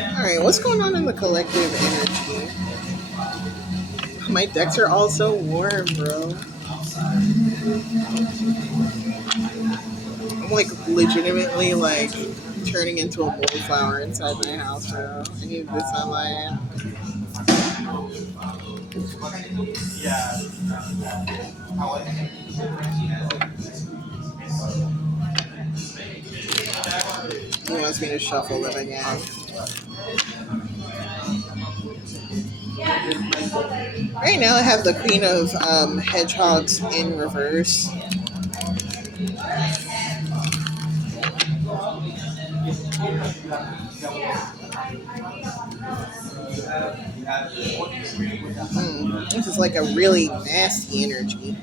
All right, what's going on in the collective energy? My decks are all so warm, bro. I'm like legitimately like turning into a wallflower inside my house, bro. I need this sunlight. He wants me to shuffle them again. Right now, I have the Queen of Hedgehogs in reverse. This is like a really nasty energy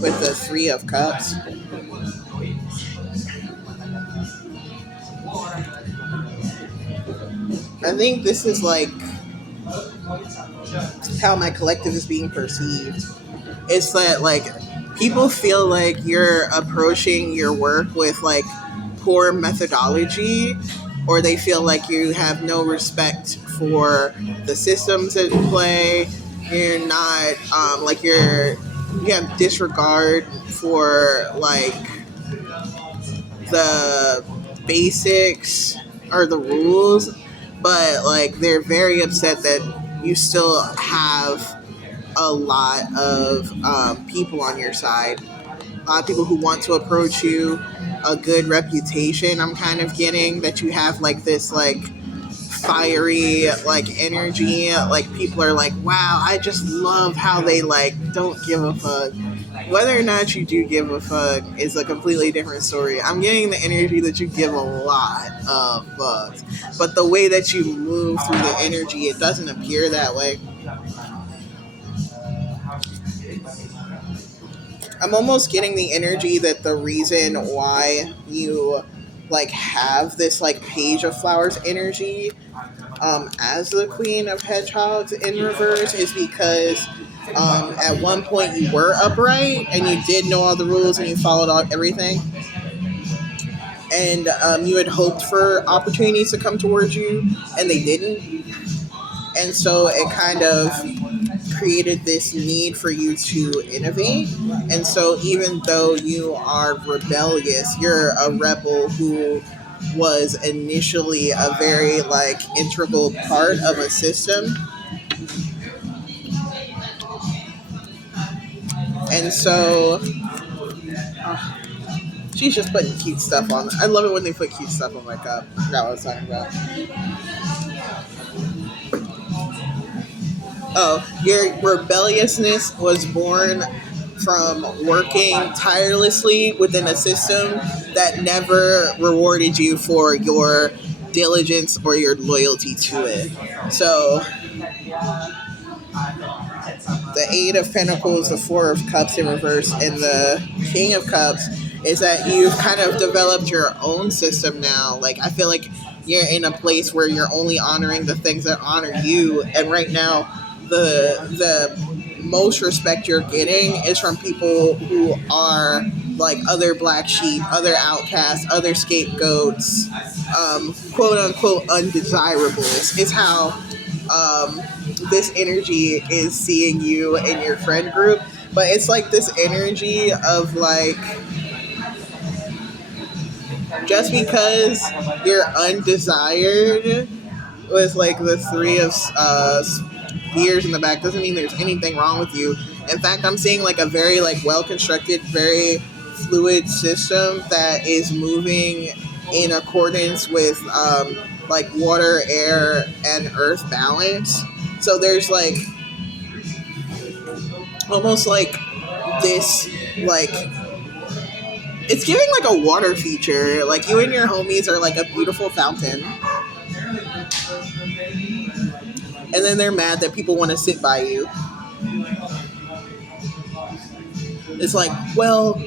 with the Three of Cups. I think this is like how my collective is being perceived. It's that like people feel like you're approaching your work with like poor methodology, or they feel like you have no respect for the systems at play. You're not like you have disregard for like the basics or the rules, but like they're very upset that you still have a lot of people on your side. A lot of people who want to approach you, a good reputation. I'm kind of getting that you have like this like fiery like energy. Like people are like, wow, I just love how they like don't give a fuck. Whether or not you do give a fuck is a completely different story. I'm getting the energy that you give a lot of fucks, but the way that you move through the energy, it doesn't appear that way. I'm almost getting the energy that the reason why you like have this like page of flowers energy as the Queen of Hedgehogs in reverse is because at one point you were upright and you did know all the rules and you followed all, everything, and you had hoped for opportunities to come towards you and they didn't, and so it kind of created this need for you to innovate. And so even though you are rebellious, you're a rebel who was initially a very like integral part of a system. And so she's just putting cute stuff on. I love it when they put cute stuff on my cup. I forgot what I was talking about. Oh, your rebelliousness was born from working tirelessly within a system that never rewarded you for your diligence or your loyalty to it. So, the Eight of Pentacles, the Four of Cups in reverse, and the King of Cups is that you've kind of developed your own system now. Like, I feel like you're in a place where you're only honoring the things that honor you. And right now, the most respect you're getting is from people who are like other black sheep, other outcasts, other scapegoats, quote unquote undesirables, is how this energy is seeing you in your friend group. But it's like this energy of like, just because you're undesired with like the Three of spears in the back doesn't mean there's anything wrong with you. In fact, I'm seeing like a very like well constructed, very fluid system that is moving in accordance with like water, air, and earth balance. So there's like almost like this like it's giving like a water feature. Like you and your homies are like a beautiful fountain. And then they're mad that people want to sit by you. It's like, well,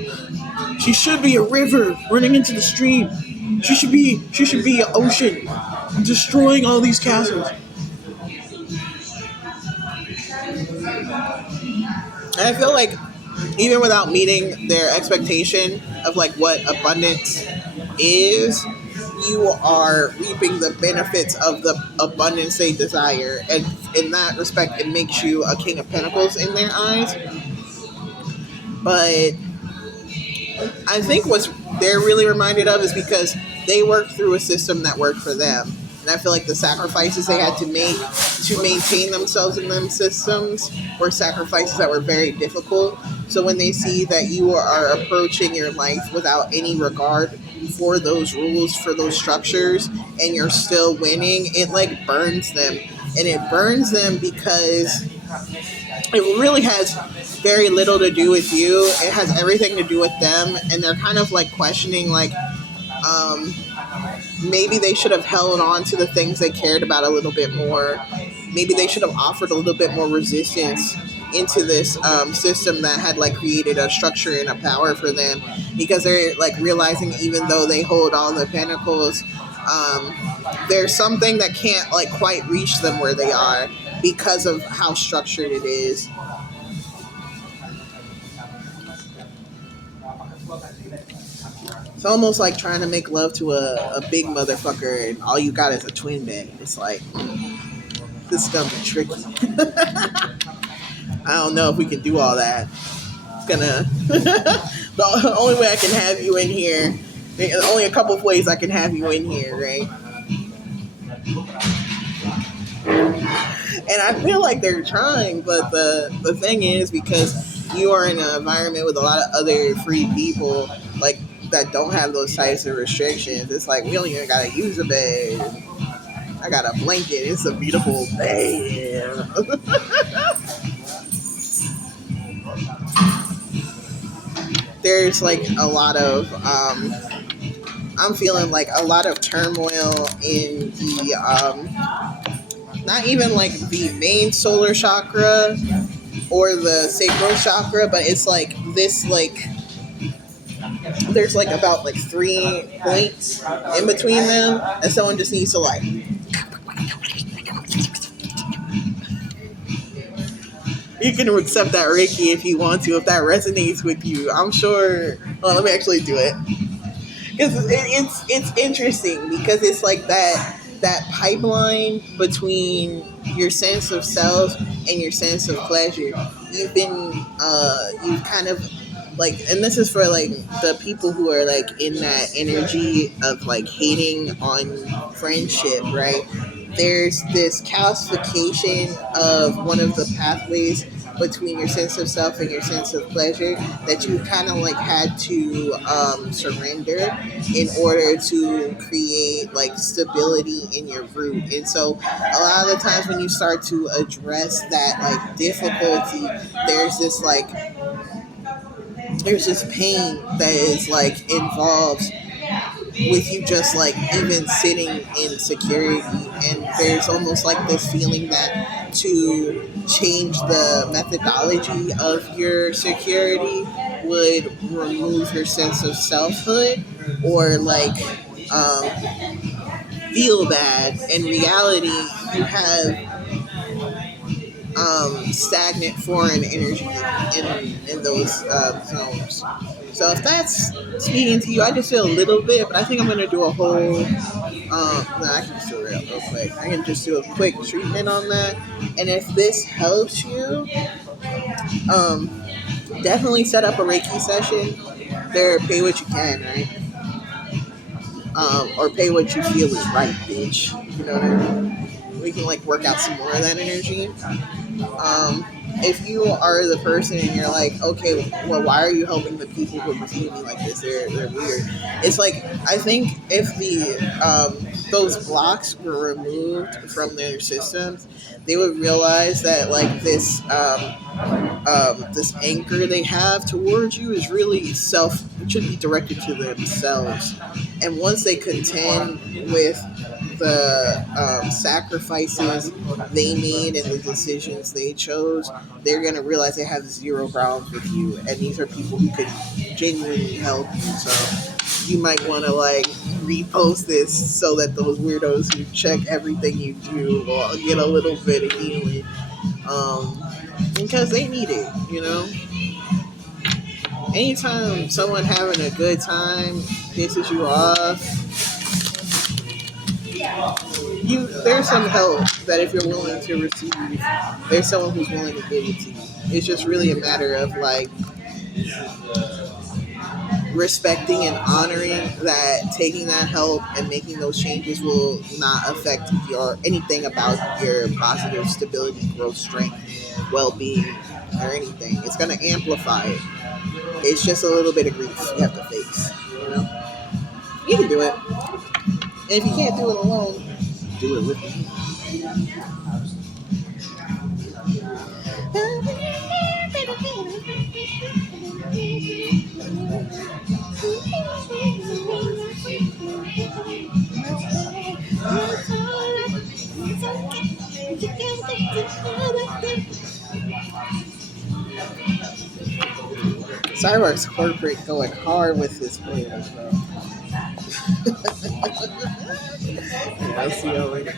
she should be a river running into the stream. She should be an ocean destroying all these castles. And I feel like even without meeting their expectation of like what abundance is, you are reaping the benefits of the abundance they desire. And in that respect, it makes you a king of pentacles in their eyes. But I think what's they're really reminded of is because they worked through a system that worked for them. And I feel like the sacrifices they had to make to maintain themselves in them systems were sacrifices that were very difficult. So when they see that you are approaching your life without any regard for those rules, for those structures, and you're still winning, it like burns them. And it burns them because it really has very little to do with you. It has everything to do with them, and they're kind of like questioning, like, um, maybe they should have held on to the things they cared about a little bit more. Maybe they should have offered a little bit more resistance into this system that had like created a structure and a power for them, because they're like realizing even though they hold all the pentacles, um, there's something that can't like quite reach them where they are because of how structured it is. It's almost like trying to make love to a big motherfucker and all you got is a twin bed. It's like, this is gonna be tricky. I don't know if we can do all that. It's gonna. The only way I can have you in here, there's only a couple of ways I can have you in here, right? And I feel like they're trying, but the thing is, because you are in an environment with a lot of other free people, like that don't have those types of restrictions. It's like we don't even gotta use a bed. I got a blanket. It's a beautiful bed. There's like a lot of I'm feeling like a lot of turmoil in the not even like the main solar chakra or the sacral chakra, but it's like this like there's like about like 3 points in between them, and someone just needs to like. You can accept that Reiki if you want to, if that resonates with you. I'm sure. Well, let me actually do it, because it's interesting because it's like that pipeline between your sense of self and your sense of pleasure. You've kind of like, and this is for like the people who are like in that energy of like hating on friendship, right? There's this calcification of one of the pathways between your sense of self and your sense of pleasure that you kind of like had to surrender in order to create like stability in your root. And so a lot of the times when you start to address that like difficulty, there's this like there's this pain that is like involved with you just like even sitting in security, and there's almost like this feeling that to change the methodology of your security would remove your sense of selfhood or like um, feel bad. In reality, you have stagnant foreign energy in those zones. So if that's speaking to you, I just feel a little bit, but I think I'm gonna do a whole. No, I can just do it real quick. I can just do a quick treatment on that, and if this helps you, um, definitely set up a Reiki session. There, pay what you can, right? Or pay what you feel is right, bitch. You know what I mean? We can like work out some more of that energy. If you are the person and you're like, okay, well, why are you helping the people who perceive me like this? They're weird. It's like, I think if the those blocks were removed from their systems, they would realize that like this anchor they have towards you is really self. It should be directed to themselves. And once they contend with the sacrifices they made and the decisions they chose, they're going to realize they have zero grounds with you. And these are people who can genuinely help you. So you might want to like repost this so that those weirdos who check everything you do will get a little bit of healing. Because they need it, you know? Anytime someone having a good time pisses you off, There's some help that if you're willing to receive, there's someone who's willing to give it to you. It's just really a matter of like respecting and honoring that taking that help and making those changes will not affect your anything about your positive stability, growth, strength, well-being, or anything. It's going to amplify it. It's just a little bit of grief you have to face. You know, you can do it, and if you can't do it alone, do it with me. Cyborg's corporate going hard with his players, bro. I'll see you later.